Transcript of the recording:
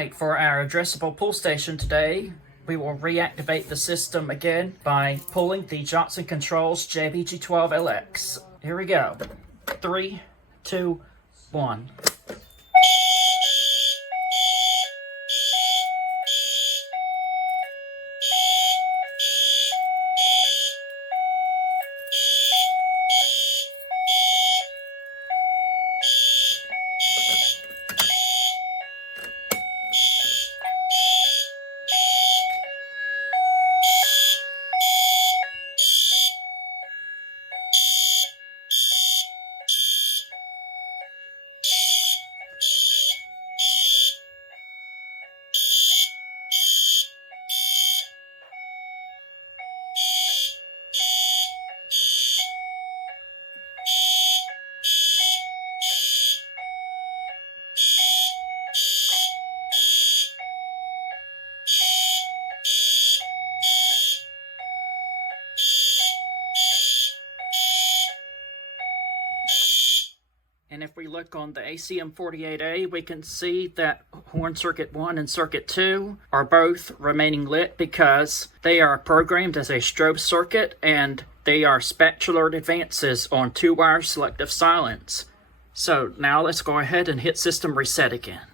Alright, for our addressable pull station today, we will reactivate the system again by pulling the Johnson Controls JBG-12LX. Here we go. 3, 2, 1. And if we look on the ACM48A, we can see that horn circuit 1 and circuit 2 are both remaining lit because they are programmed as a strobe circuit and they are spatular advances on 2-wire selective silence. So now let's go ahead and hit system reset again.